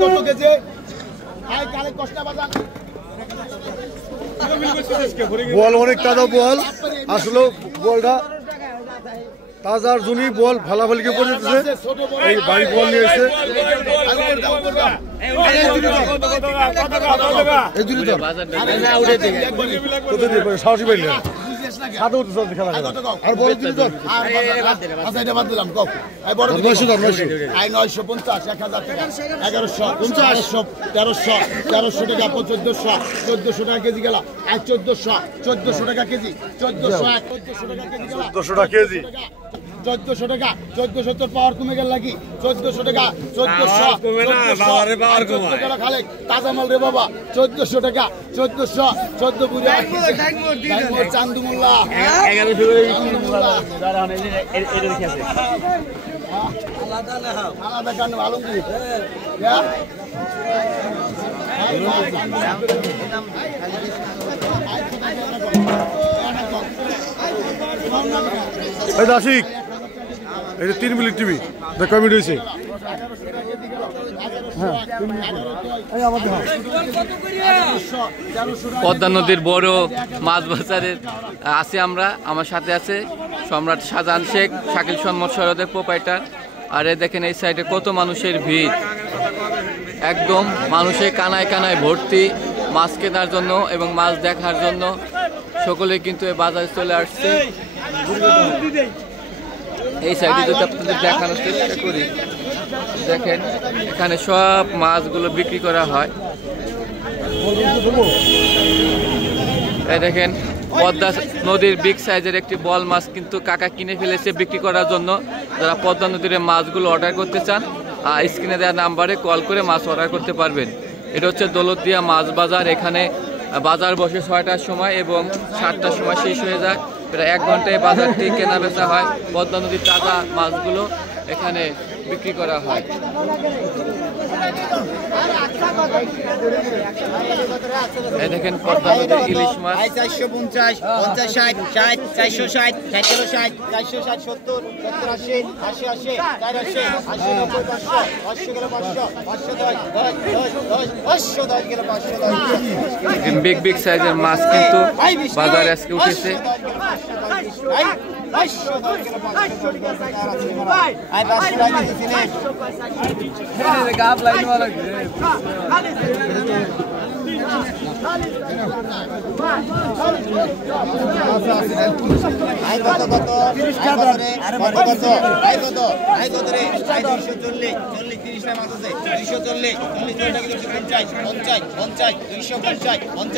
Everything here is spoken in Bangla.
কত কেজি আই কালে কষ্ট বাজান বল অনেক তাজা বল আসলে বলটা তাজার জুনি বল ফালাফালিকে পড়েছে এই ভাই বল নিয়ে এসে সাহসী পাইল আর বল দিল তো আচ্ছা এটা বাদ দিলাম কও এই বড় 950 আই 950 1000 টাকা 1150 1300 1300 টাকা 1400 টাকা কেজি গেল আই 1400 টাকা কেজি 1400 টাকা কেজি 1400 টাকা 1400 তোর পাওয়ার কমে গেল নাকি 1400 টাকা 1400 কমে না বাবারে পাওয়ার কমায় খালে তাজা মাল রে বাবা 1400 টাকা 1400 বুড়ি ডাইমোর চান্দু মোল্লা 1100 করে এটা দেখি আছে আলাদা কান ভালো কি এই দাসিক এই 3 মিনিট টিভি দেখ কমেন্ট হইছে পদ্মা নদীর বড় মাছ বাজারে আছি আমরা। আমার সাথে আছে সম্রাট শাহজাহান শেখ, শাকিল সম্মত সরদের প্রোপাইটার। আর দেখেন এই সাইডে কত মানুষের ভিড়, একদম মানুষের কানায় কানায় ভর্তি মাছ কেনার জন্য এবং মাছ দেখার জন্য। সকলে কিন্তু এই বাজারে চলে আসছে। এই সাইডে যদি আপনাদের দেখানোর চেষ্টা করি, দেখেন এখানে সব মাছগুলো বিক্রি করা হয়। এই দেখেন পদ্মা নদীর বিগ সাইজের একটি বল মাছ কিন্তু কাকা কিনে ফেলেছে বিক্রি করার জন্য। যারা পদ্মা নদীর মাছগুলো অর্ডার করতে চান স্ক্রিনে দেওয়া নাম্বারে কল করে মাছ অর্ডার করতে পারবেন। এটা হচ্ছে দৌলতদিয়া মাছ বাজার। এখানে বাজার বসে 6টার সময় এবং 7টার সময় শেষ হয়ে যায়। প্রায় 1 ঘন্টায় বাজারটি কেনা বেচা হয়। পদ্মা নদীর তাজা মাছগুলো এখানে বিক্রি করা হয়। এই দেখেন পদ্মা নদীর ইলিশ মাছ 450 50 60 60 460 460 460 70 70 80 80 80 80 500 গেল 500 গেল 510 বিগ বিগ সাইজের মাছ কিন্তু বাজারে আজকে উঠেছে।